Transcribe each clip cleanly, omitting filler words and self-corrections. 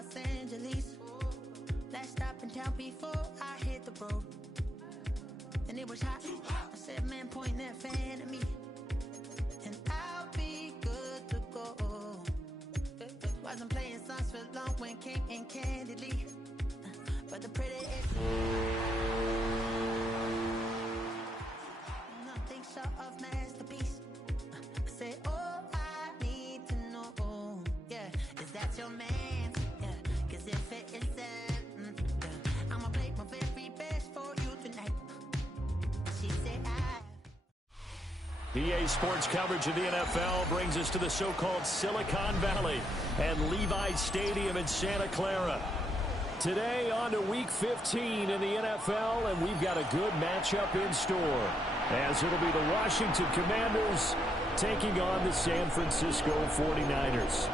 Los Angeles. Last stop in town before I hit the road. And it was hot. I said, man, point that fan at me. And I'll be good to go. Wasn't playing songs for long when came in candidly. But the prettiest. Nothing short of masterpiece. I said, oh, I need to know. Yeah, is that your man? Yeah, cause if it isn't, I'ma play my very best for you tonight. She said, EA Sports coverage of the NFL brings us to the so-called Silicon Valley and Levi Stadium in Santa Clara. Today on to Week 15 in the NFL, and we've got a good matchup in store, as it'll be the Washington Commanders taking on the San Francisco 49ers.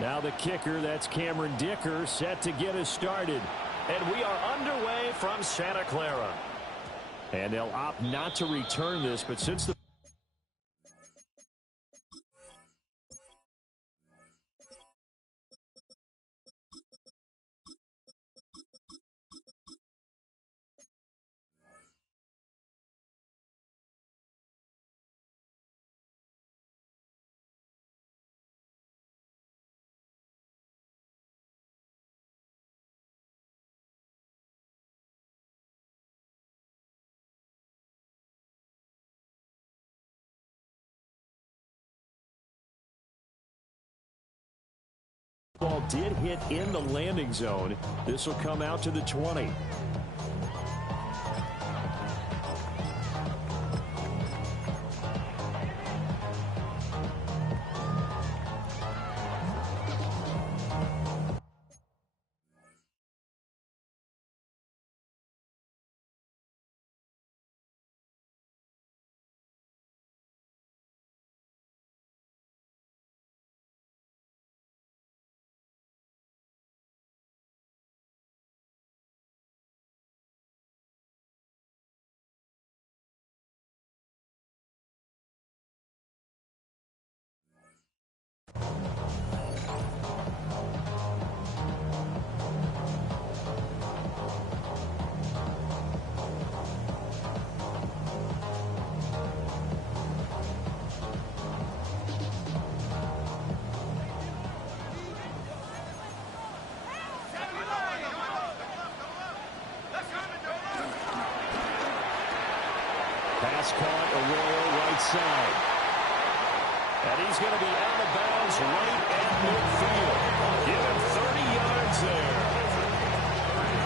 Now the kicker, that's Cameron Dicker, set to get us started. And we are underway from Santa Clara. And they'll opt not to return this, but since the ball did hit in the landing zone. This will come out to the 20. Pass caught, Arroyo right side. And he's going to be out of bounds right at midfield. Give him 30 yards there.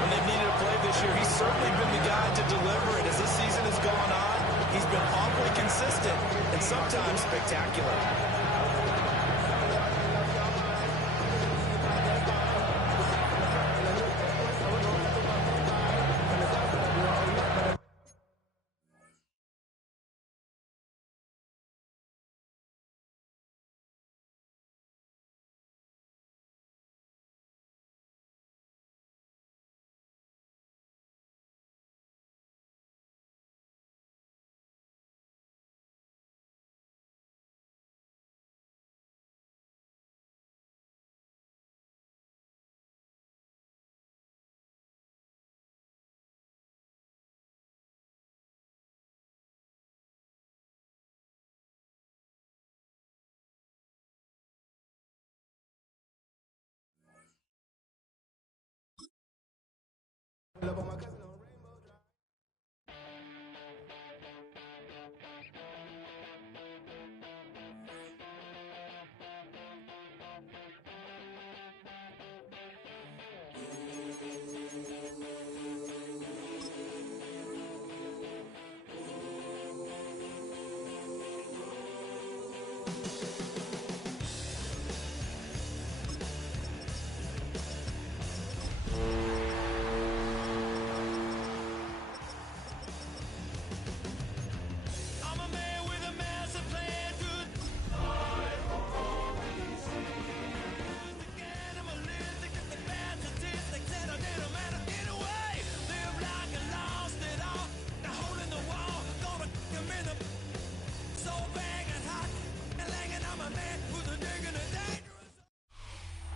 When they've needed a play this year, he's certainly been the guy to deliver it. As this season has gone on, he's been awfully consistent and sometimes spectacular.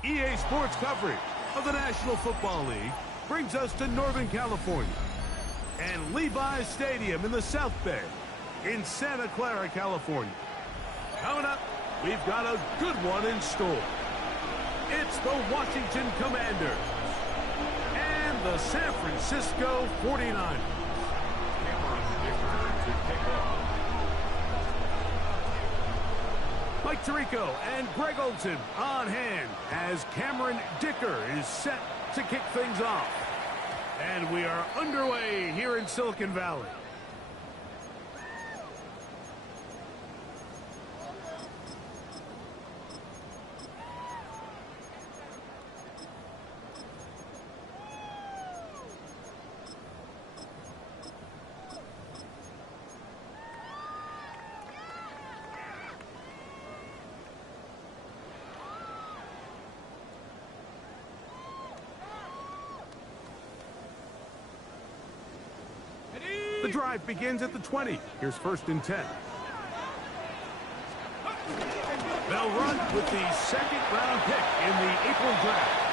EA Sports coverage of the National Football League brings us to Northern California and Levi's Stadium in the South Bay in Santa Clara, California. Coming up, we've got a good one in store. It's the Washington Commanders and the San Francisco 49ers. Mike Tirico and Greg Olson on hand as Cameron Dicker is set to kick things off. And we are underway here in Silicon Valley. The drive begins at the 20. Here's 1st and 10. They'll run with the second-round pick in the April draft.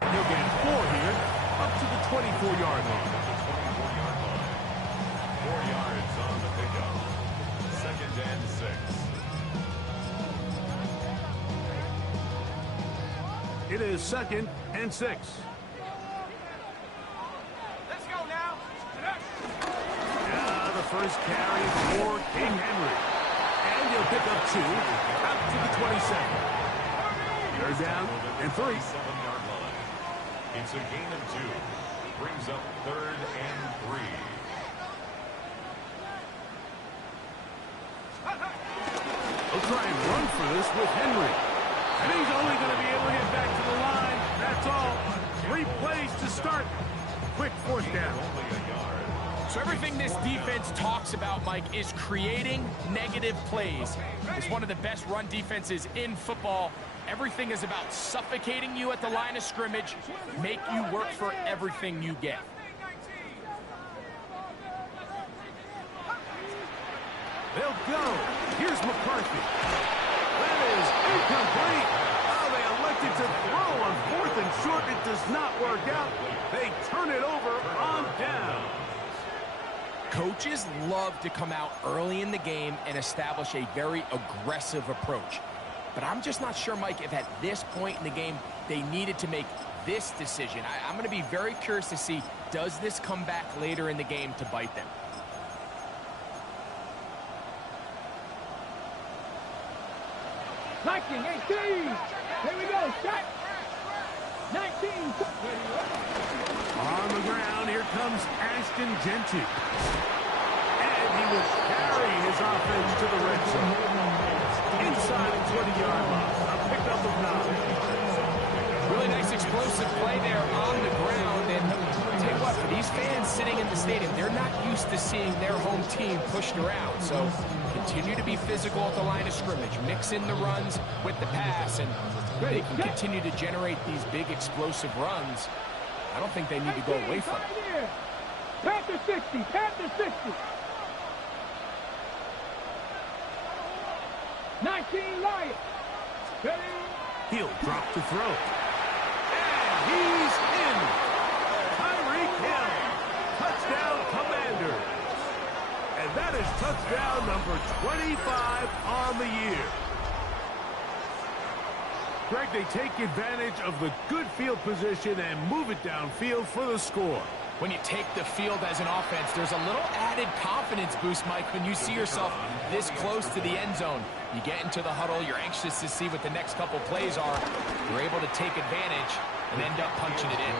He'll get 4 here, up to the 24-yard line. 4 yards on the pickup. 2nd and 6. It is 2nd and 6. Let's go now. Now the first carry for King Henry. And he'll pick up 2, out to the 27. They're down and 3. 7-yard line. It's a gain of 2. Brings up 3rd and 3. They'll try and run for this with Henry. And he's only going to be able to get back to the line. That's all. 3 plays to start. Quick 4th down. Only a yard. So everything this defense talks about, Mike, is creating negative plays. It's one of the best run defenses in football. Everything is about suffocating you at the line of scrimmage, make you work for everything you get. They'll go. Here's McCarthy. That is incomplete. Oh, they elected to throw on 4th and short. It does not work out. They turn it over on down. Coaches love to come out early in the game and establish a very aggressive approach. But I'm just not sure, Mike, if at this point in the game they needed to make this decision. I'm going to be very curious to see, does this come back later in the game to bite them? Liking 18. Here we go. Shot. 19. On the ground, here comes Ashton Genty. And he will carry his offense to the red zone. Inside the 20-yard line. A pickup of 9. Really nice explosive play there on the ground. And I'll tell you what, for these fans sitting in the stadium, they're not used to seeing their home team pushed around. So continue to be physical at the line of scrimmage. Mix in the runs with the pass, and they can continue to generate these big explosive runs. I don't think they need to go away from it. Panther 60. Panther 60. 19 Lions. He'll drop to throw. And he's in. Tyreek Hill. Touchdown, Commanders. And that is touchdown number 25 on the year. Greg, they take advantage of the good field position and move it downfield for the score. When you take the field as an offense, there's a little added confidence boost, Mike, when you see yourself this close to the end zone. You get into the huddle, you're anxious to see what the next couple plays are. You're able to take advantage and end up punching it in.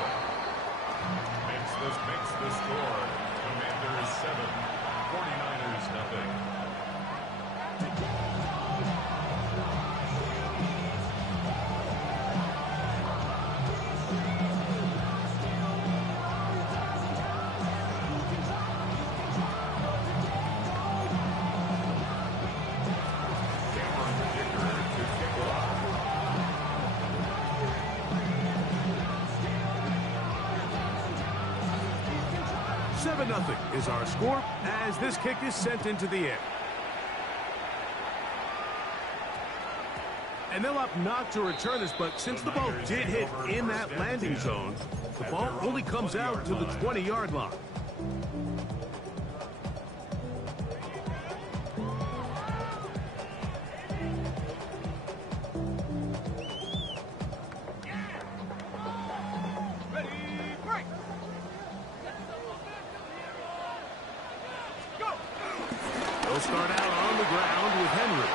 Makes the score. Commanders 7, 49ers nothing. 7-0 is our score as this kick is sent into the air. And they'll opt not to return this, but since the ball did hit in that landing zone, the ball only comes out to the 20-yard line. They'll start out on the ground with Henry.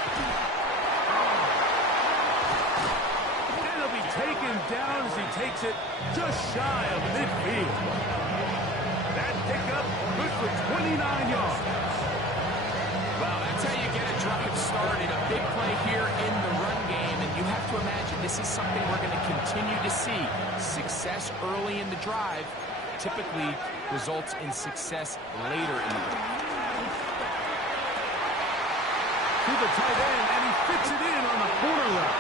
And he'll be taken down as he takes it just shy of midfield. That pickup good for 29 yards. Well, that's how you get a drive started. A big play here in the run game, and you have to imagine this is something we're going to continue to see. Success early in the drive typically results in success later in the drive. To the tight end, and he fits it in on the corner route.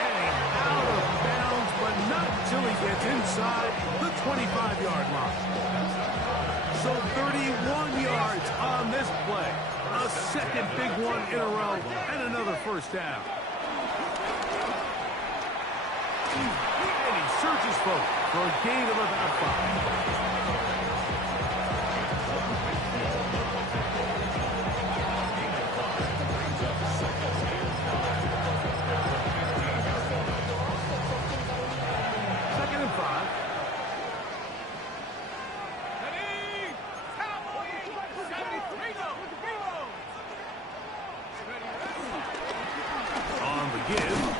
And out of bounds, but not until he gets inside the 25-yard line. So 31 yards on this play. A second big one in a row, and another first down. And he surges forward for a gain of about 5.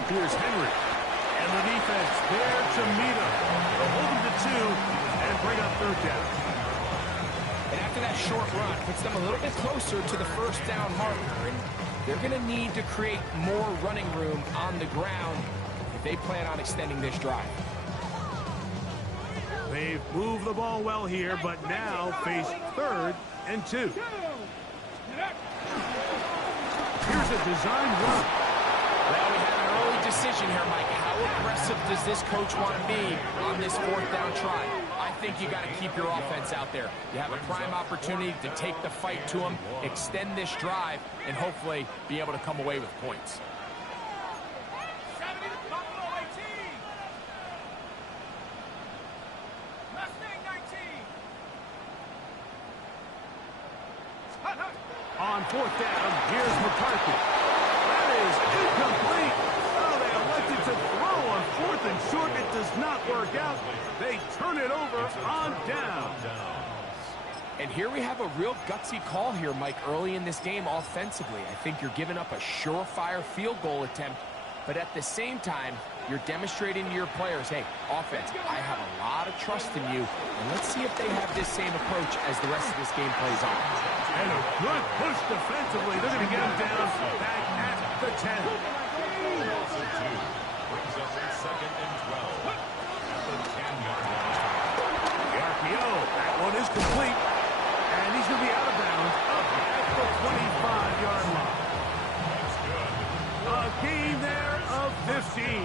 Here's Henry. And the defense there to meet him. They'll hold him to 2 and bring up third down. And after that short run, puts them a little bit closer to the first down marker. And they're going to need to create more running room on the ground if they plan on extending this drive. They've moved the ball well here, but now face 3rd and 2. Here's a design run. Well, we have an early decision here, Mike. How aggressive does this coach want to be on this 4th down try? I think you got to keep your offense out there. You have a prime opportunity to take the fight to them, extend this drive, and hopefully be able to come away with points. On 4th down, here's McCarthy. That is incomplete. Oh, they elected to throw on 4th and short. It does not work out. They turn it over on down. And here we have a real gutsy call here, Mike, early in this game offensively. I think you're giving up a surefire field goal attempt, but at the same time, you're demonstrating to your players, hey, offense, I have a lot of trust in you, and let's see if they have this same approach as the rest of this game plays on. And a good push defensively. They're going to get him down back at the 10. Brings up 2nd and 12 at the 10-yard line. The RPO, that one is complete. And he's going to be out of bounds up at the 25-yard line. That's good. A gain there of 15.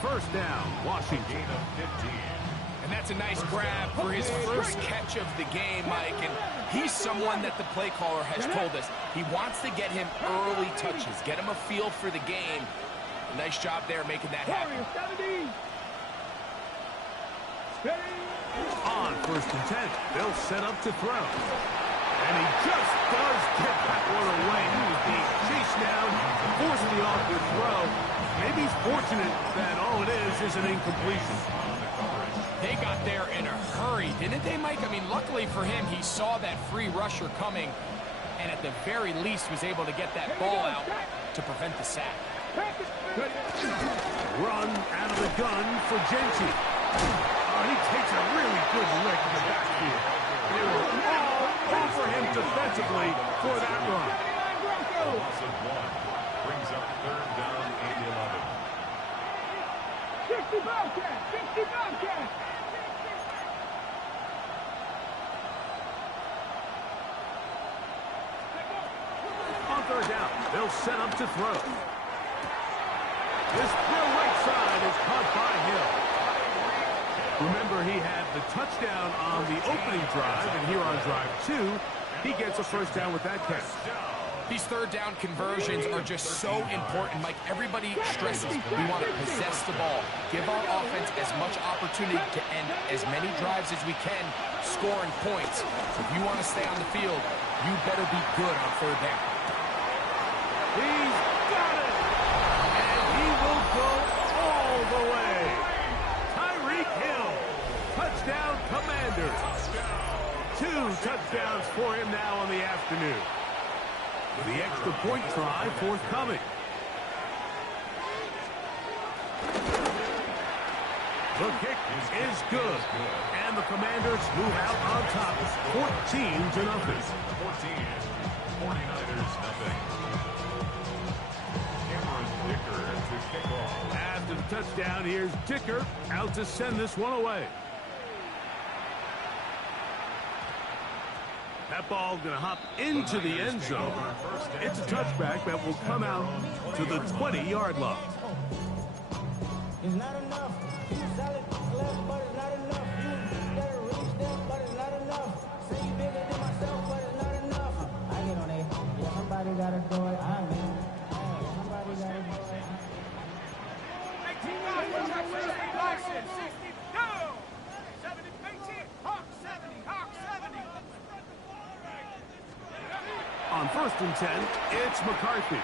First down, Washington. Gain of 15. And that's a nice grab for his first catch of the game, Mike. And he's someone that the play caller has told us he wants to get him early touches, get him a feel for the game. Nice job there making that happen. On 1st and 10, they'll set up to throw. And he just does get that one away. He was being chased down, forced the awkward throw. Maybe he's fortunate that all it is an incompletion. They got there in a hurry, didn't they, Mike? I mean, luckily for him, he saw that free rusher coming, and at the very least was able to get that ball out to prevent the sack. Run out of the gun for Genty. Oh, he takes a really good lick in the backfield. They were all over him defensively for that run. Loss of 1 brings up 3rd down and 11. 60 Bobcat! 60 Bobcat! On 3rd down, they'll set up to throw. This throw right side is caught by Hill. Remember, he had the touchdown on the opening drive, and here on drive 2, he gets a first down with that catch. These third down conversions are just so important, Mike. Everybody stresses we want to possess the ball, give our offense as much opportunity to end as many drives as we can, scoring points. So if you want to stay on the field, you better be good on third down. He's got it! And he will go all the way. Tyreek Hill, touchdown Commanders. 2 touchdowns for him now on the afternoon. The extra point try forthcoming. The kick is good. And the Commanders move out on top 14-0. 49ers nothing. Dicker to kick off. After the touchdown, here's Dicker out to send this one away. That ball going to hop into the end zone. It's a touchback that will come out to the 20-yard line. It's not enough. You solid left, but it's not enough. You better reach them, but it's not enough. Say you bigger than myself, but it's not enough. I get on it. Yeah, somebody got to do it. I mean, somebody got to do it. 18 yards, 60, no! 70, 18, Hawk 70, Hawk 70. On 1st and 10, it's McCarthy.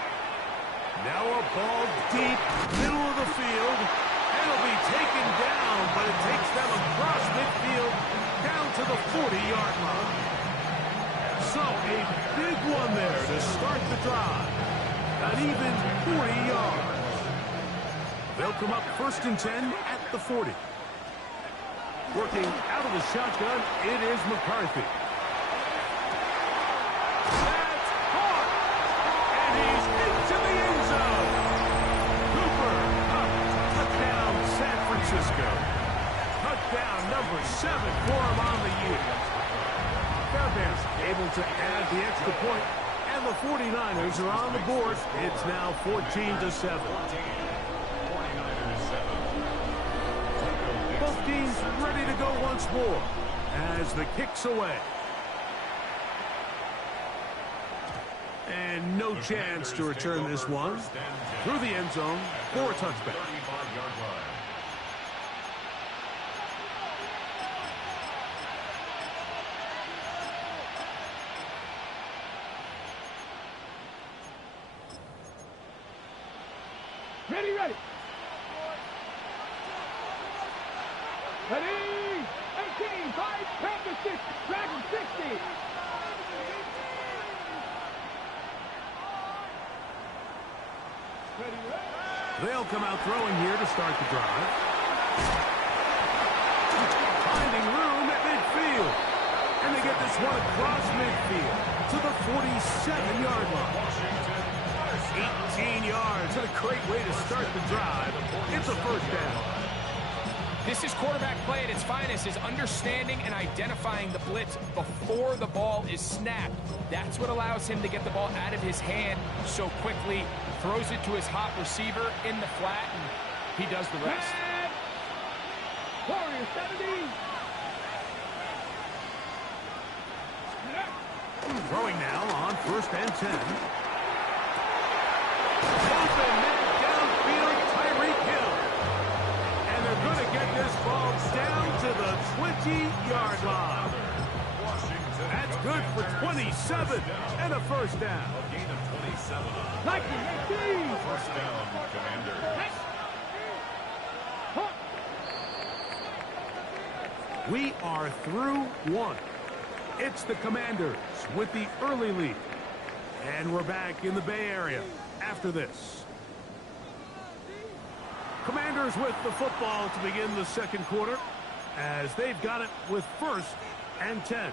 Now a ball deep, middle of the field. It'll be taken down, but it takes them across midfield down to the 40-yard line. So a big one there to start the drive. An even 40 yards. They'll come up 1st and 10 at the 40. Working out of the shotgun, it is McCarthy. That's caught! And he's into the end zone. Cooper up. Touchdown, San Francisco. Touchdown number 7 for him on the year. Fairbanks able to add the extra point, and the 49ers are on the board. It's now 14-7. Both teams ready to go once more as the kick's away. And no chance to return this one through the end zone for a touchback. Ready, ready. Ready. 18, 5, Panther 6, Dragon 60. They'll come out throwing here to start the drive. Finding room at midfield. And they get this one across midfield to the 47-yard line. 18 yards and a great way to start the drive. It's a first down. This is quarterback play at its finest, is understanding and identifying the blitz before the ball is snapped. That's what allows him to get the ball out of his hand so quickly, throws it to his hot receiver in the flat, and he does the rest. Warrior 70. Throwing now on 1st and 10. Open man downfield, Tyreek Hill. And they're going to get this ball down to the 20-yard line. That's good for 27 and a first down. A gain of 27. 19, First down, Commanders. We are through one. It's the Commanders with the early lead. And we're back in the Bay Area after this. Commanders with the football to begin the second quarter as they've got it with 1st and 10.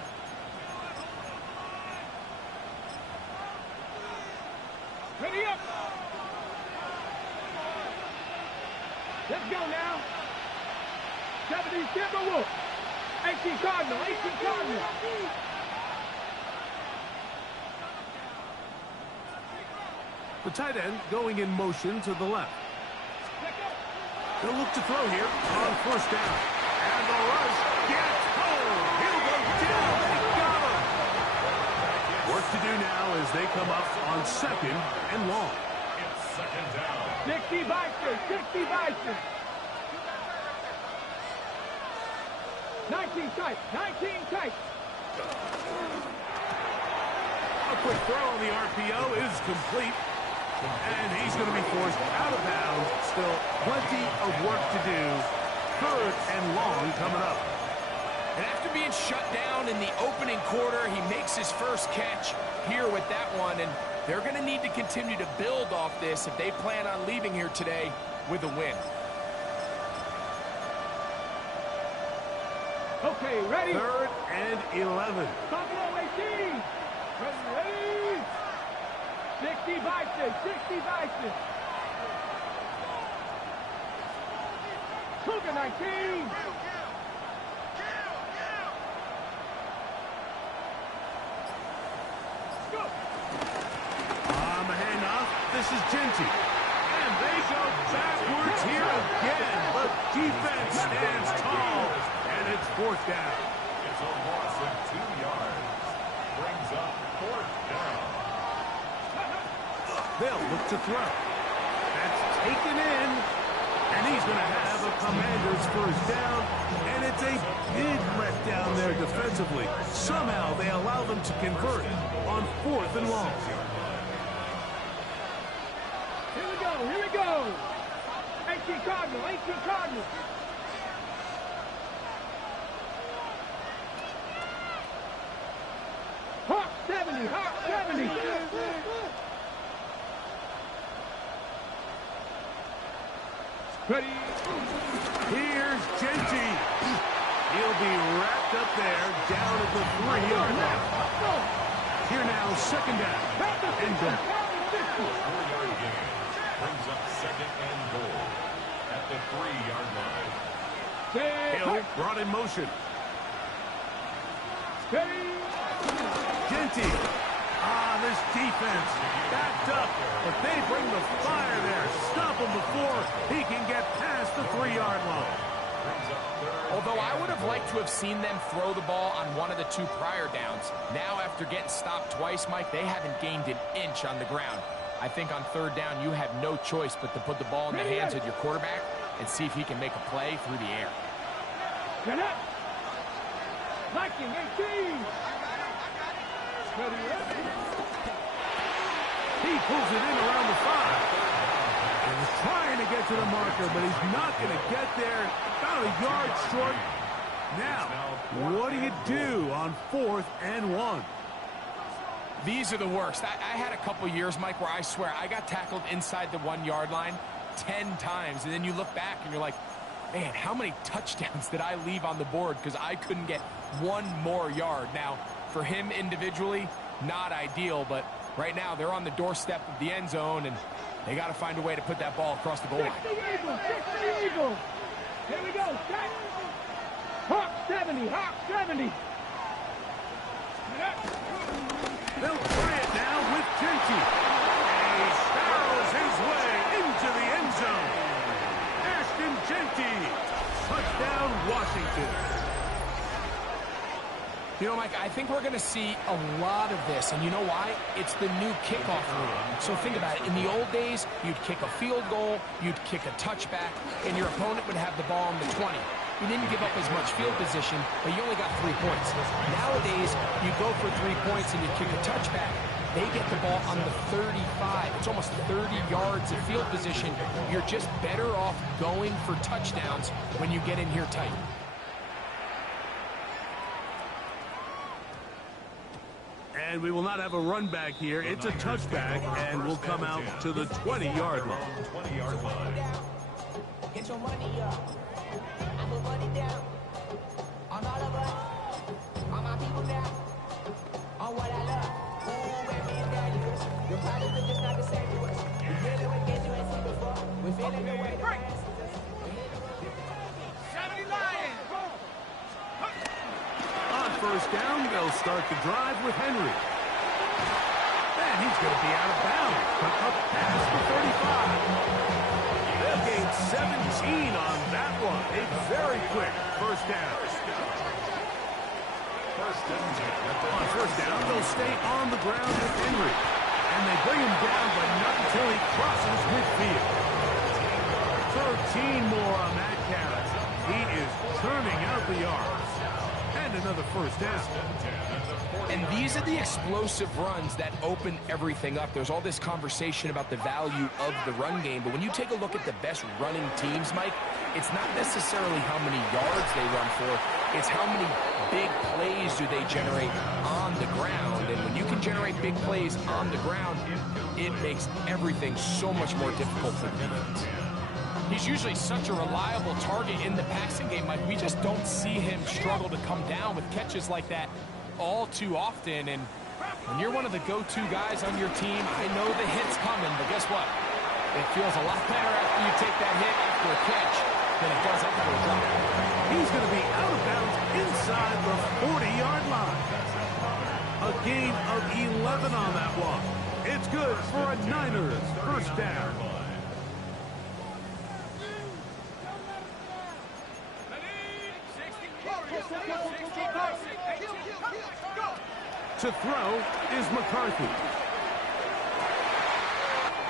Ready up. Let's go now. 70, Timber Wolf. 18 Cardinal, 18 Cardinal. The tight end going in motion to the left. They'll look to throw here on 1st down. and the rush gets home. He'll go down. They got him. Work to do now as they come up on 2nd and long. It's 2nd down. 60 Bison, 60 Bison. 19 tight, 19 tight. A quick throw on the RPO is complete. And he's going to be forced out of bounds. Still plenty of work to do. 3rd and long coming up. And after being shut down in the opening quarter, he makes his first catch here with that one. And they're going to need to continue to build off this if they plan on leaving here today with a win. Okay, ready? 3rd and 11. Buffalo 18. Ready? 60 Bison, 60 Bison. Cougar 19. Go. On the handoff, this is Genty. And they go backwards here again. The defense stands tall, and it's 4th down. It's a loss of 2 yards. Brings up 4th down. They'll look to throw. That's taken in, and he's going to have a Commander's first down, and it's a big letdown there defensively. Somehow they allow them to convert on 4th and long. Here we go, here we go. 18 Cardinal, 18 Cardinal. Hawk 70, Hawk 70. Ready? Here's Genty. He'll be wrapped up there down at the 3-yard line. Here now, 2nd down. And goal. 4-yard gain. Brings up 2nd and goal at the 3-yard line. Hill brought in motion. Genty. This defense backed up, but they bring the fire there. Stop him before he can get past the 3-yard line. Although I would have liked to have seen them throw the ball on one of the 2 prior downs. Now, after getting stopped twice, Mike, they haven't gained an inch on the ground. I think on 3rd down, you have no choice but to put the ball in the hands of your quarterback and see if he can make a play through the air. Get up. Viking 18. Ready? He pulls it in around the 5. And he's trying to get to the marker, but he's not going to get there. About a yard short. Now, what do you do on 4th and 1? These are the worst. I had a couple years, Mike, where I swear I got tackled inside the 1-yard line 10 times. And then you look back and you're like, man, how many touchdowns did I leave on the board because I couldn't get 1 more yard? Now, for him individually, not ideal, but right now they're on the doorstep of the end zone, and they got to find a way to put that ball across the goal line. 60 Eagles. Here we go. Set. Hawk 70, Hawk 70. They'll try it now with Genty. And he barrels his way into the end zone. Ashton Genty. Touchdown, Washington. You know, Mike, I think we're going to see a lot of this, and you know why? It's the new kickoff rule. So think about it. In the old days, you'd kick a field goal, you'd kick a touchback, and your opponent would have the ball on the 20. You didn't give up as much field position, but you only got 3 points. Nowadays, you go for 3 points and you kick a touchback. They get the ball on the 35. It's almost 30 yards of field position. You're just better off going for touchdowns when you get in here tight. And we will not have a run back here. It's a touchback, and we'll come out to the 20-yard line. 20-yard line. Get your money up. I put money down. On all of us. On my people now. On what I love. Ooh, baby, and that is. Your problems are just not the same to us. We feeling what you ain't seen before. We feeling the way the past is us. 70 Lions. On 1st down, they'll start the drive with Henry. And he's going to be out of bounds, but up past the 35. They'll gain 17 on that one. A very quick first down. On first down, they'll stay on the ground with Henry. And they bring him down, but not until he crosses midfield. 13 more on that carry. He is turning out the yards. And another first down. And these are the explosive runs that open everything up. There's all this conversation about the value of the run game, but when you take a look at the best running teams, Mike, it's not necessarily how many yards they run for, it's how many big plays do they generate on the ground. And when you can generate big plays on the ground, it makes everything so much more difficult for the defense. He's usually such a reliable target in the passing game, Mike. We just don't see him struggle to come down with catches like that all too often. And when you're one of the go-to guys on your team, I know the hit's coming, but guess what? It feels a lot better after you take that hit after a catch than it does after a drop. He's going to be out of bounds inside the 40-yard line. A gain of 11 on that one. It's good for a Niners first down. To throw is McCarthy.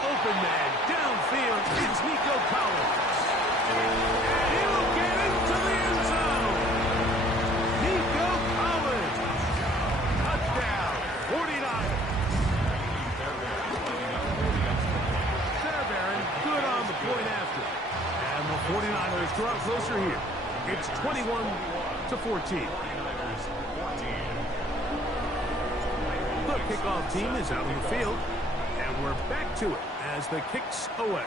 Open man downfield. It's Nico Collins. And he'll get into the end zone. Nico Collins. Touchdown. 49. Fairbairn good on the point after. And the 49ers draw closer here. It's 21-14. The kickoff team is out on the field, and we're back to it as the kick's away.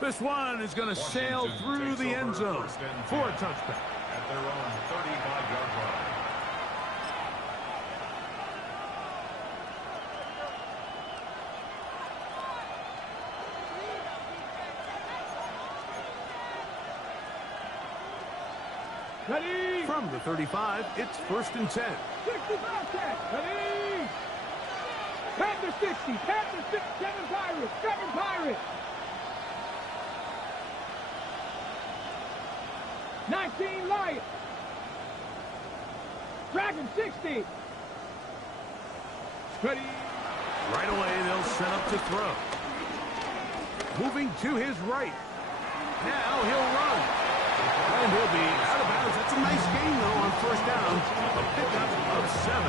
This one is going to sail through the end zone for a touchback. At their own 35-yard line. Ready? From the 35, it's 1st and 10. 65 catch. Ready? Panther 60. Panther 6. 7 Pirates. 7 Pirates. 19 Lions. Dragon 60. Ready? Right away, they'll set up to throw. Moving to his right. Now he'll run. And he'll be out of bounds. That's a nice gain, though, on first down. A pickup of 7.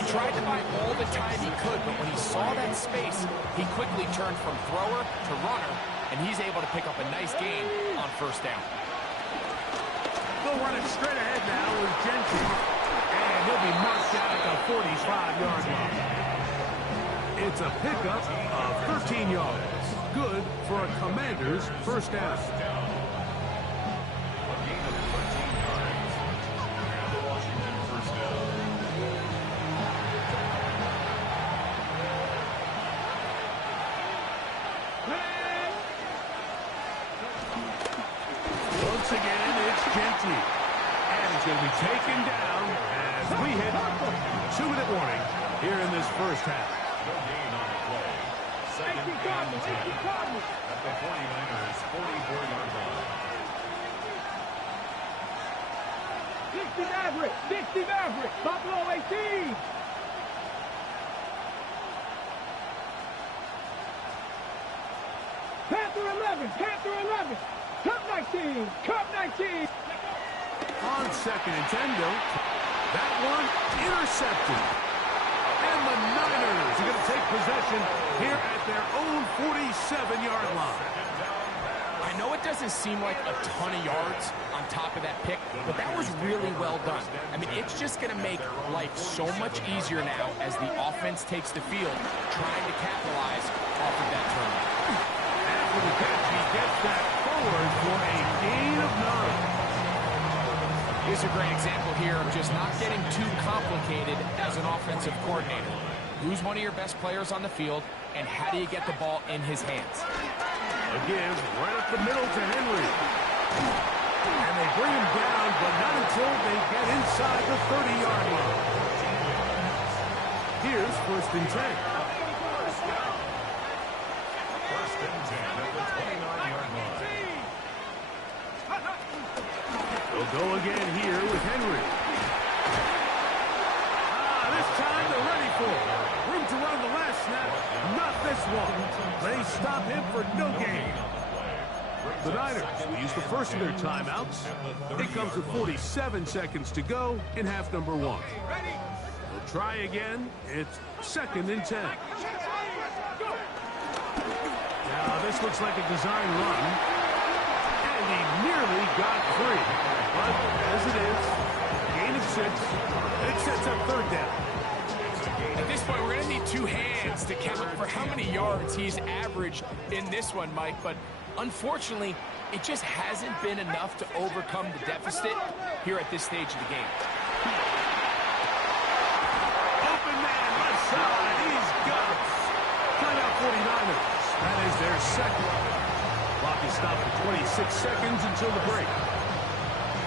He tried to buy all the time he could, but when he saw that space, he quickly turned from thrower to runner, and he's able to pick up a nice gain on first down. They'll run it straight ahead now with Gentry. And he'll be marked down at the 45-yard line. It's a pickup of 13 yards. Good for a Commander's first down. Once again, it's Gentry. And it's going to be taken down as we hit 2-minute warning here in this first half. No gain on the play. Second and 10 at the 49ers 44-yard line. 60 Maverick. 60 Maverick. Buffalo 18. Panther 11. Panther 11. Cup 19. Cup 19. On 2nd and 10, Bill. That one intercepted. And the Niners are going to take possession here at their own 47-yard line. I know it doesn't seem like a ton of yards on top of that pick, but that was really well done. I mean, it's just going to make life so much easier now as the offense takes the field, trying to capitalize off of that turnover. After the catch, he gets that forward for a gain of 9. Here's a great example here of just not getting too complicated as an offensive coordinator. Who's one of your best players on the field, and how do you get the ball in his hands? Again, right up the middle to Henry. And they bring him down, but not until they get inside the 30-yard line. Here's 1st and 10. First and 10 at the 29-yard line. They'll go again here with Henry. This time they're ready for it. Room to run the last snap. Not this one. They stop him for no gain. The Niners will use the first of their timeouts. It comes with 47 seconds to go in half number 1. They'll try again. It's 2nd and 10. Now this looks like a design run. And he nearly got free. But as it is, gain of 6. It sets up 3rd down. At this point, we're going to need 2 hands to count for how many yards he's averaged in this one, Mike. But unfortunately, it just hasn't been enough to overcome the deficit here at this stage of the game. Open man, left side. He's got it. Timeout 49ers. That is their second. Clock is stopped for 26 seconds until the break.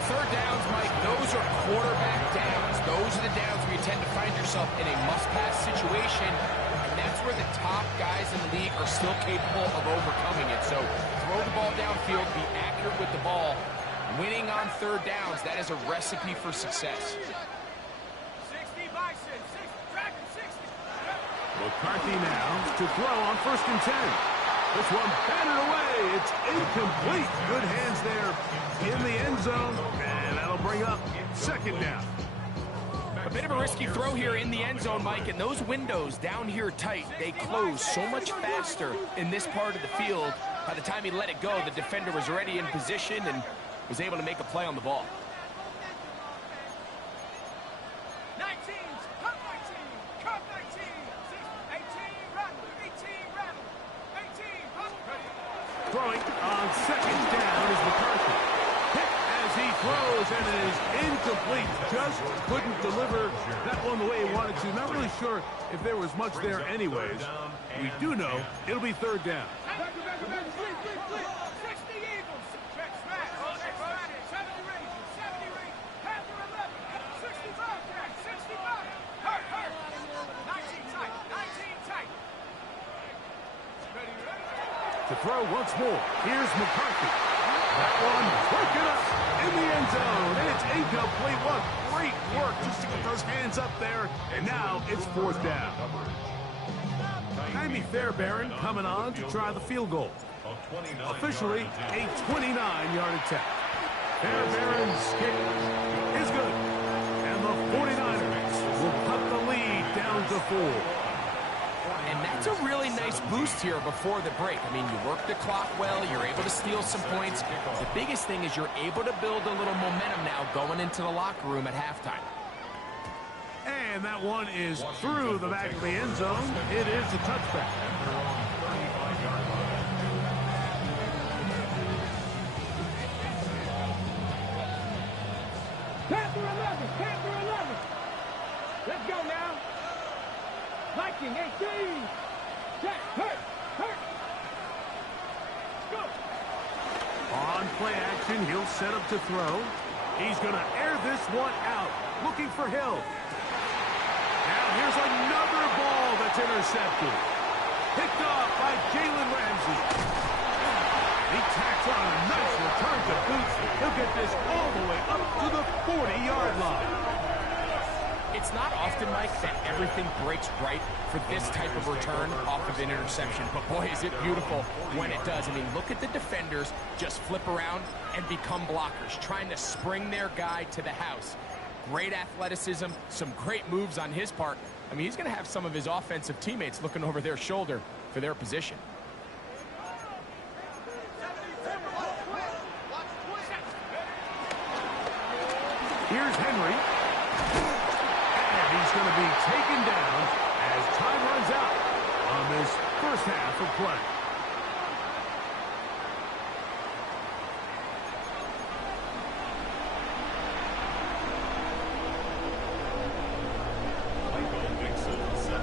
3rd downs, Mike, those are quarterback downs. Those are the downs where you tend to find yourself in a must-pass situation, and that's where the top guys in the league are still capable of overcoming it. So throw the ball downfield, be accurate with the ball. Winning on 3rd downs, that is a recipe for success. 60 Bison, 60. McCarthy now to throw on 1st and 10. This one batted away. It's incomplete. Good hands there in the end zone. And that'll bring up 2nd down. A bit of a risky throw here in the end zone, Mike, and those windows down here tight, they close so much faster in this part of the field. By the time he let it go, the defender was already in position and was able to make a play on the ball. 19, cut 19, cut 19, 18, run, 18, run, 18, run. Throwing on 2nd down is McCarthy. Hit as he throws, and it is incomplete. Just couldn't deliver that one the way he wanted to. Not really sure if there was much there anyways. We do know it'll be 3rd down. 60 Eagles, check smash, 70 Rangers, 70 Rangers, Panther 11, 65 Jack, 65, hurt, 19 tight, 19 tight. Ready. To throw once more, here's McCarthy. That one broken up in the end zone, and it's incomplete. What great work just to get those hands up there, and now it's 4th down. Jaime Fairbairn coming on to try the field goal. Officially a 29-yard attack. Fairbairn's kick is good, and the 49ers will cut the lead down to 4. And that's a really nice boost here before the break. I mean, you work the clock well, you're able to steal some points. The biggest thing is you're able to build a little momentum now going into the locker room at halftime. And that one is through the back of the end zone. It is a touchback. Panther 11, Panther 11. Let's go now. Viking 18. Check, hurt. Go. On play action, he'll set up to throw. He's going to air this one out, looking for Hill. Now here's another ball that's intercepted. Picked off by Jalen Ramsey. He tacks on a nice return to boot. He'll get this all the way up to the 40-yard line. It's not often, Mike, that everything breaks right for this type of return off of an interception. But boy, is it beautiful when it does. I mean, look at the defenders just flip around and become blockers, trying to spring their guy to the house. Great athleticism, some great moves on his part. I mean, he's going to have some of his offensive teammates looking over their shoulder for their position. Here's Henry. And he's going to be taken down as time runs out on this first half of play.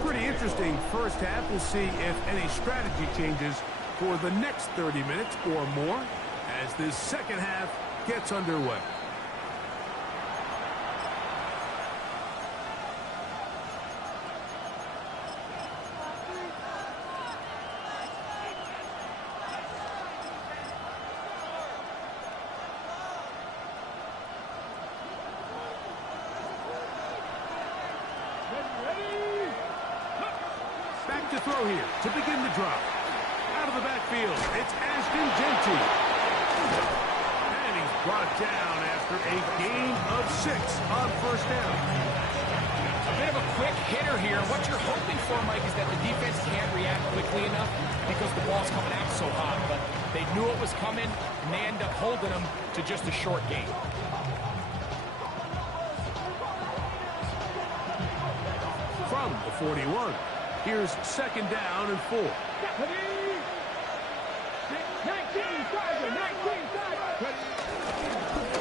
Pretty interesting first half. We'll see if any strategy changes for the next 30 minutes or more as this second half gets underway. throw here to begin the drop. Out of the backfield, it's Ashton Genty. And he's brought down after a gain of 6 on first down. A bit of a quick hitter here. What you're hoping for, Mike, is that the defense can't react quickly enough because the ball's coming out so hot. But they knew it was coming, and they end up holding them to just a short gain. From the 41, here's second down and 4.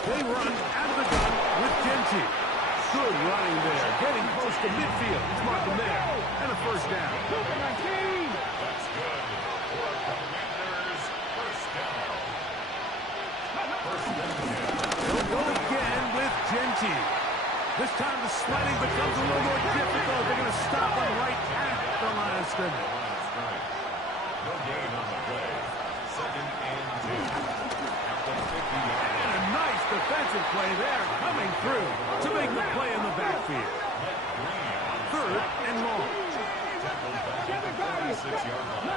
They run out of the gun with Genty. Good running there, getting close to midfield. He's marking there, and a first down. That's good for Commanders. First down. They'll go again with Genty. This time the sliding becomes a little more difficult. They're going to stop him right at the line of scrimmage. No gain on the play. Second and 2. At the 50-yard line. And a nice defensive play there coming through to make the play in the backfield. Third and long. Tackled back at the 46-yard line.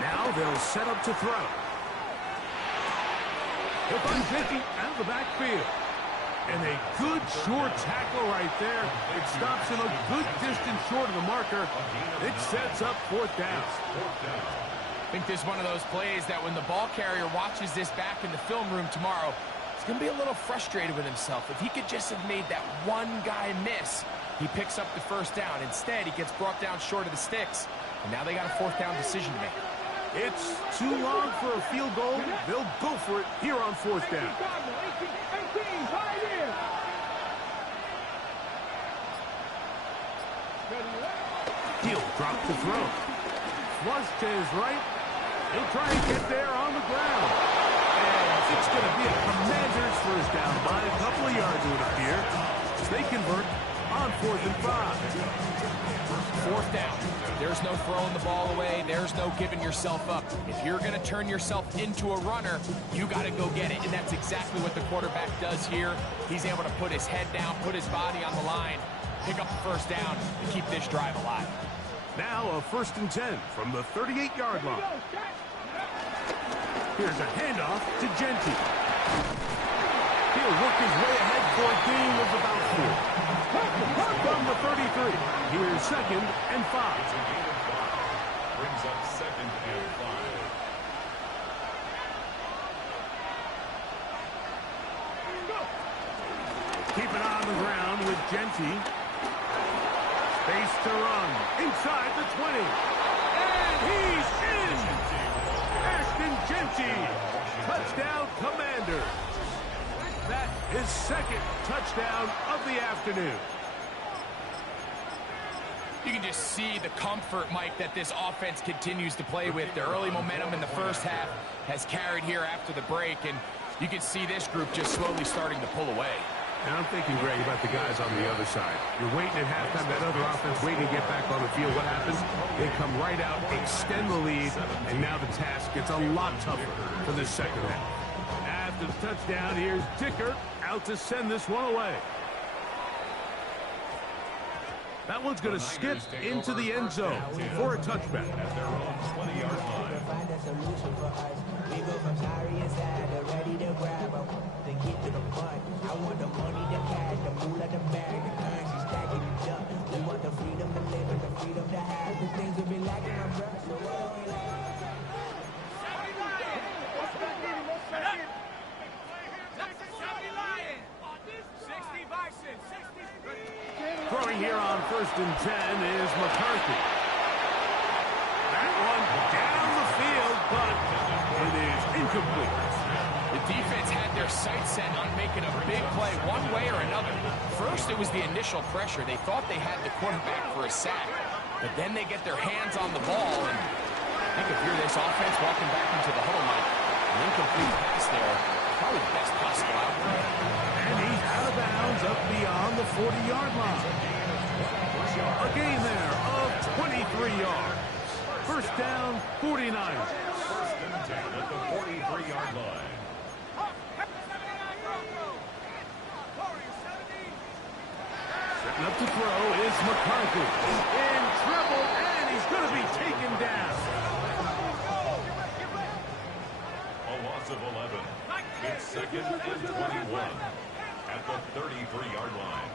Now they'll set up to throw. He'll find Genty out of the backfield. And a good short tackle right there. It stops him a good distance short of the marker. It sets up fourth down. I think this is one of those plays that when the ball carrier watches this back in the film room tomorrow, he's going to be a little frustrated with himself. If he could just have made that one guy miss, he picks up the first down. Instead, he gets brought down short of the sticks. And now they got a fourth down decision to make. It's too long for a field goal. They'll go for it here on fourth down. He'll drop the throw. Flush to his right. He'll try to get there on the ground. And it's going to be a Commanders first down by a couple of yards, it would appear. They convert on 4th and 5. Fourth down. There's no throwing the ball away. There's no giving yourself up. If you're going to turn yourself into a runner, you got to go get it. And that's exactly what the quarterback does here. He's able to put his head down, put his body on the line, pick up the first down, and keep this drive alive. Now a 1st and 10 from the 38-yard line. Here's a handoff to Genty. He'll work his way ahead for a gain of about 4. From the 33, here's 2nd and 5. Brings up 2nd and 5. Keep an eye on the ground with Genty. Space to run inside the 20. And he's in! Ashton Genty. Touchdown, Commanders. That is 2nd touchdown of the afternoon. You can just see the comfort, Mike, that this offense continues to play with. The early momentum in the first half has carried here after the break, and you can see this group just slowly starting to pull away. And I'm thinking, Greg, about the guys on the other side. You're waiting at halftime, that other offense waiting to get back on the field. What happens? They come right out, extend the lead, and now the task gets a lot tougher for this second half. After the touchdown, here's Dicker out to send this one away. That one's going to skip into the end zone for a touchback. At their own 20-yard line. Find a solution for us. We go from sorry inside to ready to grab up. To get to the front. I want the money, the cash, the moolah, the bag, the currency stacking it up. We want the freedom to live and the freedom to have. The things we've been lacking, my brother. So what do we like? Throwing here on 1st and 10 is McCarthy. That one down the field, but it is incomplete. The defense had their sights set on making a big play one way or another. First, it was the initial pressure. They thought they had the quarterback for a sack, but then they get their hands on the ball, and I think if you're this offense walking back into the huddle, Mike, an incomplete pass there, probably the best possible outcome. And he's out of bounds up beyond the 40-yard line. A gain there of 23 yards. First down, 49ers. First and 10 at the 43-yard line. Setting up to throw is McCarthy. In trouble, and he's going to be taken down. A loss of 11. It's second and 21 at the 33-yard line.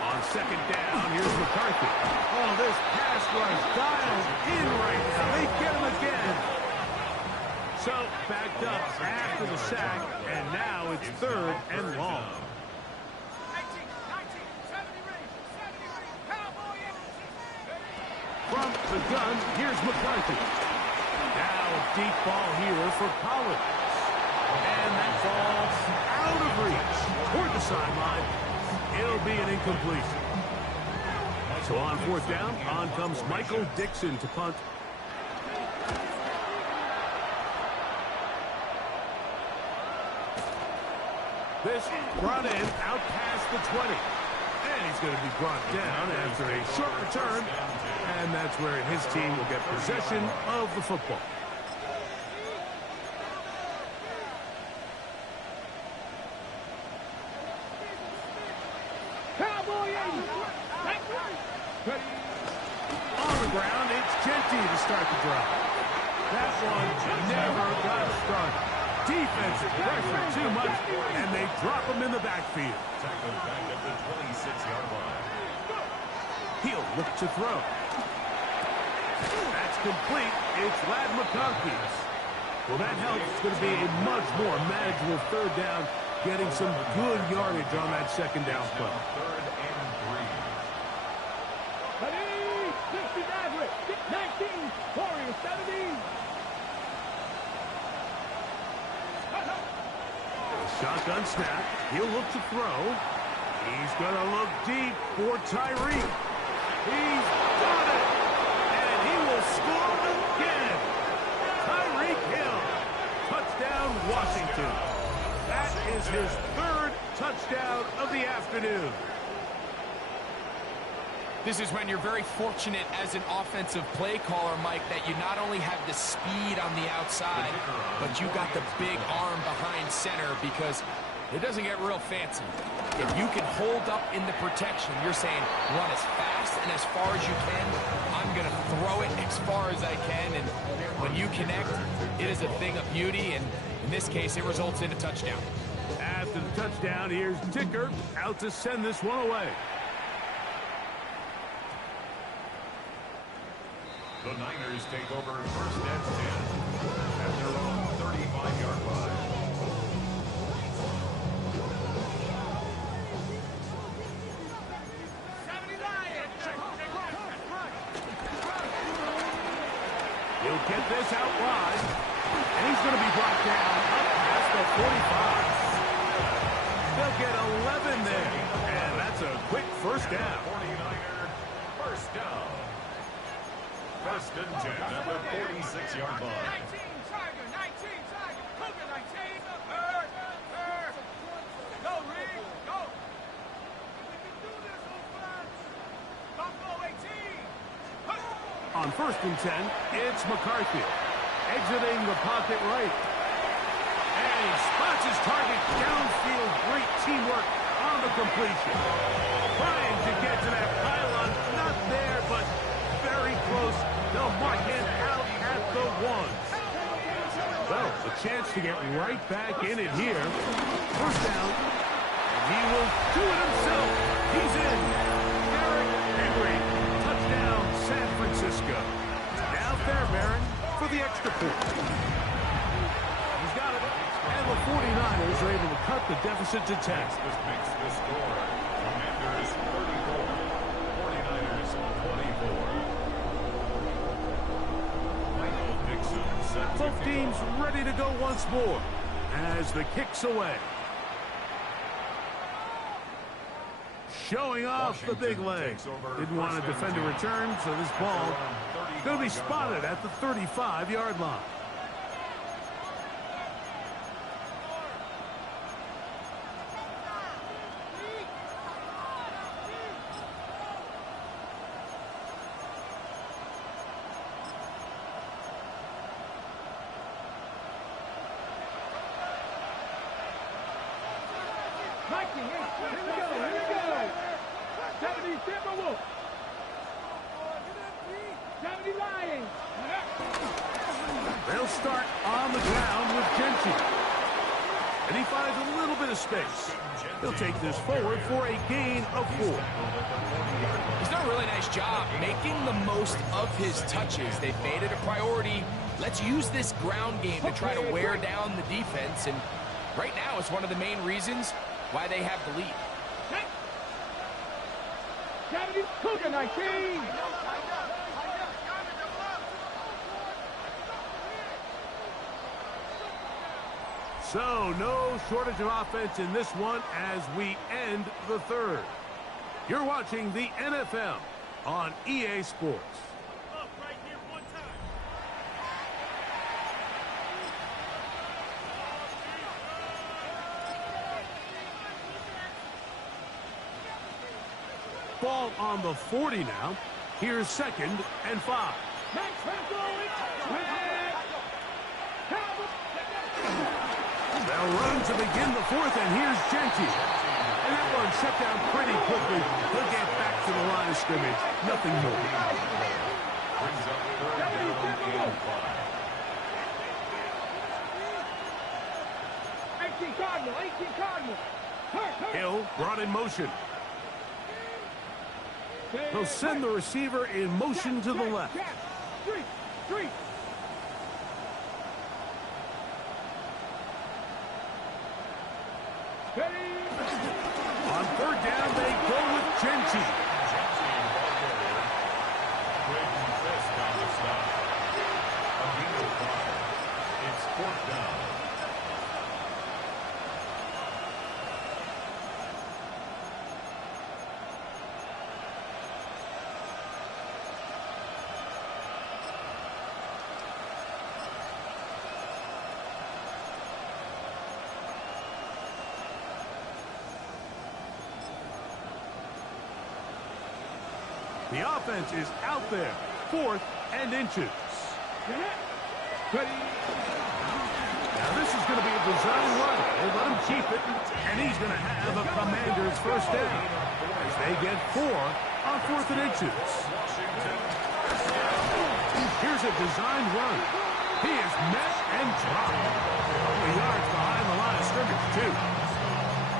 On second down, here's McCarthy. Oh, this pass rush dialed in right now. They get him again. So, backed up after the sack, and now it's third and long. From the gun, here's McCarthy. Now a deep ball here for Collins. And that ball's out of reach toward the sideline. It'll be an incompletion. So on fourth down, on comes Michael Dixon to punt. This brought in out past the 20. And he's going to be brought down after a short return. And that's where his team will get possession of the football. On the ground, it's Genty to start the drive. That one never got started. Defensive pressure too much, and they drop him in the backfield. Tackled back at the 26-yard line. He'll look to throw. That's complete. It's Lad McConkey. Well, that helps. It's going to be a much more manageable third down, getting some good yardage on that second down play. Third and 19, Warriors 17. Shotgun snap. He'll look to throw. He's going to look deep for Tyreek. He's got it. And he will score again. Tyreek Hill. Touchdown, Washington. That is his third touchdown of the afternoon. This is when you're very fortunate as an offensive play caller, Mike, that you not only have the speed on the outside, but you got the big arm behind center, because it doesn't get real fancy. If you can hold up in the protection, you're saying run as fast and as far as you can. I'm going to throw it as far as I can, and when you connect, it is a thing of beauty, and in this case, it results in a touchdown. After the touchdown, here's Dicker out to send this one away. The Niners take over first and 10 at their own 35-yard line. He'll get this out wide, and he's going to be brought down up past the 45. They'll get 11 there, and that's a quick first down. 49er, first down. First and 10 at the 46-yard line. 19, Tiger, 19, Tiger, Cougar 19, Go, Reed, go. We can do this, Buffalo 18. On first and 10, it's McCarthy. Exiting the pocket right. And he spots his target downfield. Great teamwork on the completion. Trying to get to that pylon. Not there, but very close. They'll mark him out at the 1. Well, a chance to get right back in it here. First down. And he will do it himself. He's in. Derrick Henry. Touchdown, San Francisco. Now Fairbairn for the extra point. He's got it. And the 49ers are able to cut the deficit to 10. This makes the score. Commanders 34. 49ers 24. Michael Dixon set to Both teams ready to go once more as the kick's away. Showing off the big leg. Didn't want to defend a return, so this ball going to be spotted at the 35-yard line. They'll start on the ground with Genchi. And he finds a little bit of space. He'll take this forward for a gain of 4. He's done a really nice job making the most of his touches. They've made it a priority. Let's use this ground game to try to wear down the defense. And right now, it's one of the main reasons why they have the lead. Cougar 19. So, no shortage of offense in this one as we end the third. You're watching the NFL on EA Sports. Ball on the 40 now. Here's 2nd and 5. They'll run to begin the 4th, and here's Genchi. And that one shut down pretty quickly. He'll get back to the line of scrimmage. Nothing more. Brings up 3rd down and 5. 18 Cardinal. Hill brought in motion. He'll send the receiver in motion to the left. 3. On 3rd down, they go with Genchi. Braden Fisk on the stop. A gain of 5. It's 4th down. The offense is out there. 4th and inches. Now this is going to be a design run. They let him keep it, and he's going to have a Commander's 1st down as they get 4 on 4th and inches. Here's a design run. He is met and dropped. A couple of yards behind the line of scrimmage, too.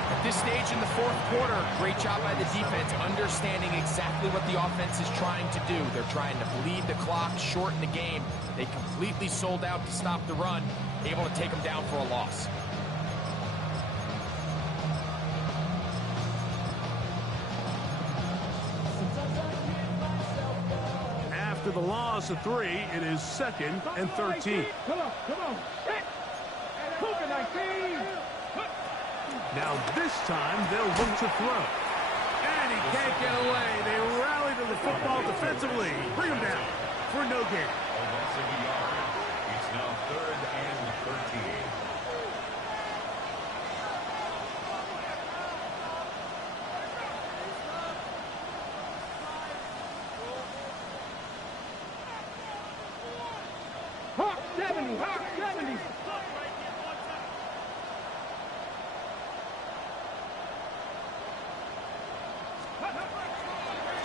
At this stage in the 4th quarter, great job by the defense understanding exactly what the offense is trying to do. They're trying to bleed the clock, shorten the game. They completely sold out to stop the run, able to take them down for a loss. After the loss of 3, it is 2nd and 13. Come on. Cougar 19. Now this time they'll look to throw. And he can't get away. They rally to the football defensively. Bring him down for no gain. A loss of a yard. It's now 3rd and 13. Hawk 70.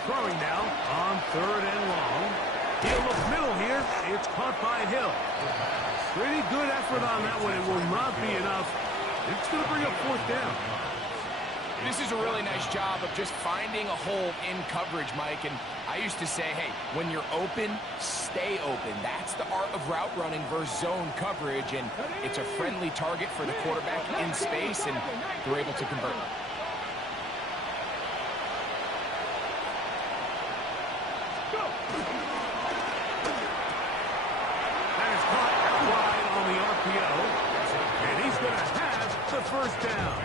Throwing now on 3rd and long. He'll look middle here. It's caught by Hill. Pretty good effort on that one. It will not be enough. It's going to bring up 4th down. This is a really nice job of just finding a hole in coverage, Mike. And I used to say, hey, when you're open, stay open. That's the art of route running versus zone coverage. And it's a friendly target for the quarterback in space, and they're able to convert. That is caught out wide on the RPO. And he's going to have the 1st down.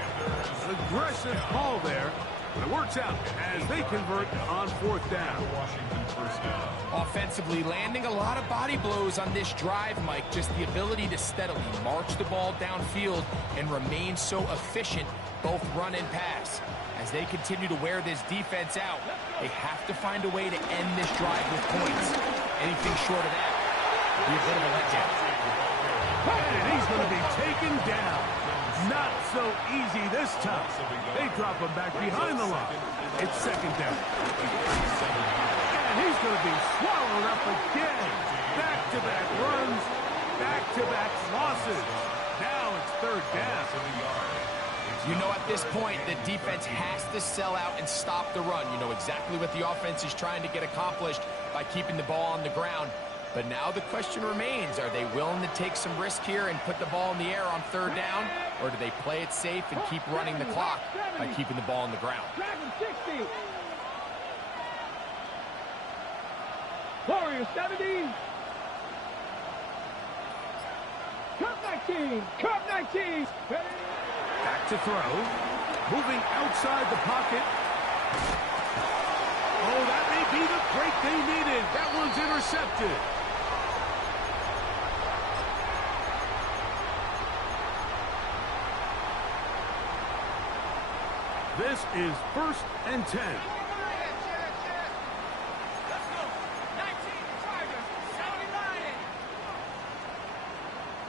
An aggressive call there, but it works out as they convert on 4th down. Washington 1st down. Offensively, landing a lot of body blows on this drive, Mike. Just the ability to steadily march the ball downfield and remain so efficient, both run and pass. As they continue to wear this defense out, they have to find a way to end this drive with points. Anything short of that would be a bit of a letdown. And he's going to be taken down. Not so easy this time. They drop him back behind the line. It's second down. And he's going to be swallowed up again. Back-to-back runs, back-to-back losses. Now it's third down. You know, at this point, the defense has to sell out and stop the run. You know exactly what the offense is trying to get accomplished by keeping the ball on the ground. But now the question remains, are they willing to take some risk here and put the ball in the air on third down? Or do they play it safe and keep running the clock by keeping the ball on the ground? Dragon 60. Warriors 70. Cup 19. Cup 19. Back to throw. Moving outside the pocket. Oh, that may be the break they needed. That one's intercepted. This is 1st and 10. Let's go. 19 Tigers. 70 Lions.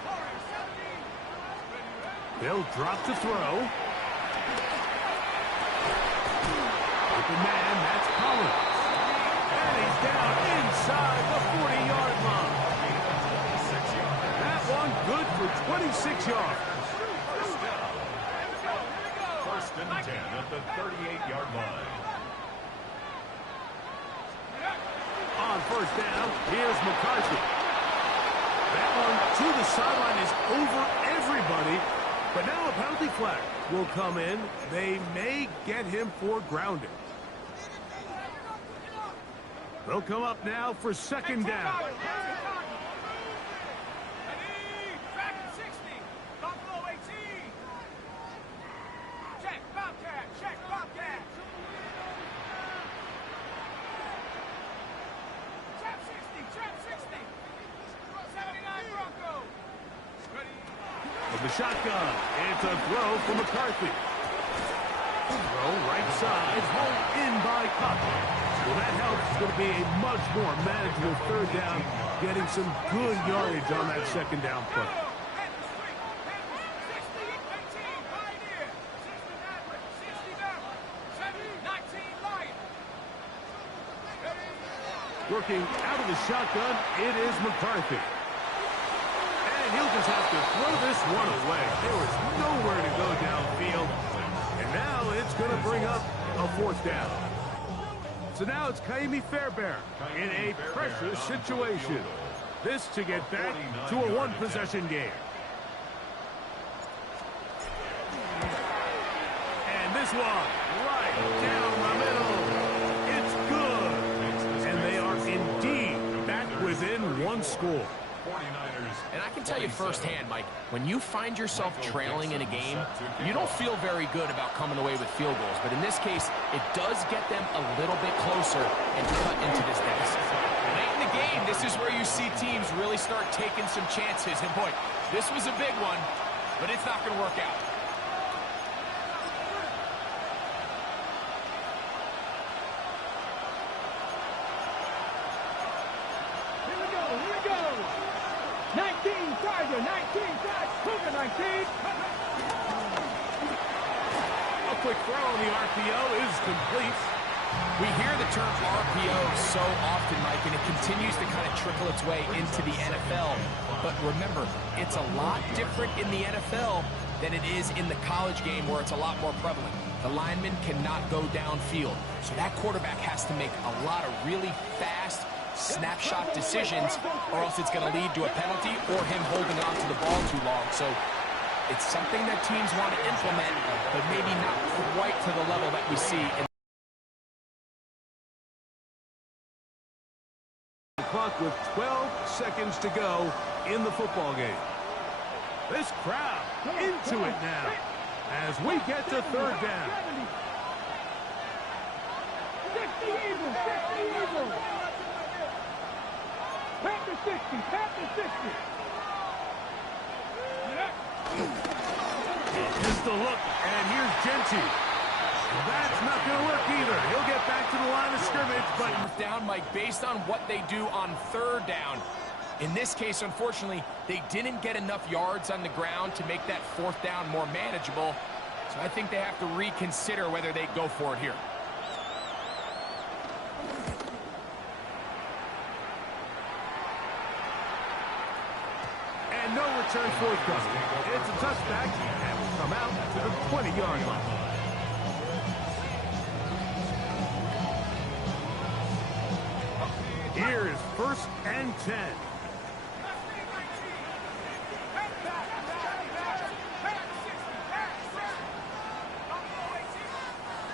Warriors 70. They'll drop to throw. Open man, that's Collins. And he's down inside the 40-yard line. That one good for 26 yards. First and 10 at the 38-yard line. On first down, here's McCarthy. That one to the sideline is over everybody. But now a penalty flag will come in. They may get him for grounding. They'll come up now for second down. Dragon 60. Buffalo 18. Check Bobcat. Check Bobcat. Trap 60. Trap 60. 79 Broncos. Ready. With the shotgun, it's a throw for McCarthy. Throw right side, home in by Cochran. Well, that helps. It's going to be a much more manageable third down, getting some good yardage on that second down play. Working out of the shotgun, it is McCarthy. And he'll just have to throw this one away. There was nowhere to go downfield. And now it's going to bring up a fourth down. So now it's Kaimi Fairbairn in a pressure situation. This to get back to a one-possession game. And this one right down the middle. It's good. And they are indeed back within one score. And I can tell you firsthand, Mike, when you find yourself trailing in a game, you don't feel very good about coming away with field goals. But in this case, it does get them a little bit closer and cut into this deficit. Late in the game, this is where you see teams really start taking some chances. And boy, this was a big one, but it's not going to work out. Here we go. 19 Tiger, 19 Tiger, Cougar 19. A quick throw on the RPO is complete. We hear the term RPO so often, Mike, and it continues to kind of trickle its way into the NFL. But remember, it's a lot different in the NFL than it is in the college game where it's a lot more prevalent. The lineman cannot go downfield, so that quarterback has to make a lot of really fast snapshot decisions, or else it's going to lead to a penalty or him holding on to the ball too long. So it's something that teams want to implement, but maybe not quite to the level that we see in The clock with 12 seconds to go in the football game. This crowd into it now as we get to third down. 60 Eagles, 60 Eagles. Panther 60, Panther 60. Just a look, and here's Genty. That's not going to work either. He'll get back to the line of scrimmage, but down, Mike, based on what they do on third down, In this case, unfortunately, they didn't get enough yards on the ground to make that fourth down more manageable. So I think they have to reconsider whether they go for it here. And no return forthcoming. It's a touchback and will come out to the 20-yard line. Here is 1st and 10.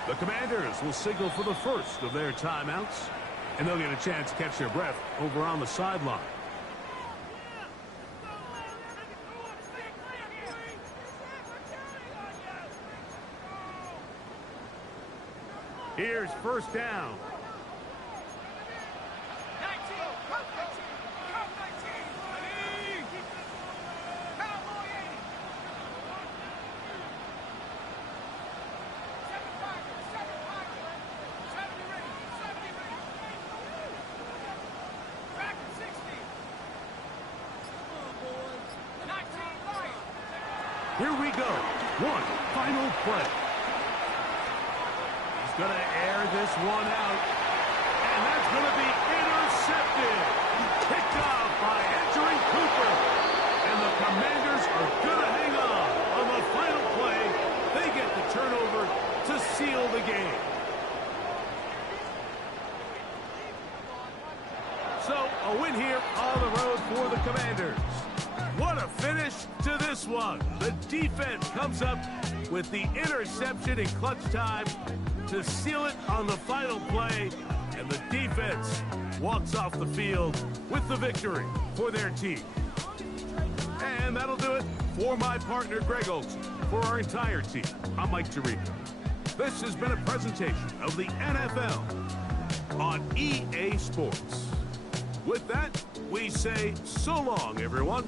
The Commanders will signal for the first of their timeouts, and they'll get a chance to catch their breath over on the sideline. Here's 1st down. Here we go. One final play. He's going to air this one out. And that's going to be intercepted. Picked off by entering Cooper. And the Commanders are going to hang on the final play. They get the turnover to seal the game. So, a win here on the road for the Commanders. What a finish to this one. The defense comes up with the interception in clutch time to seal it on the final play. And the defense walks off the field with the victory for their team. And that'll do it for my partner, Greg Olson. For our entire team, I'm Mike Tirico. This has been a presentation of the NFL on EA Sports. With that, we say so long, everyone.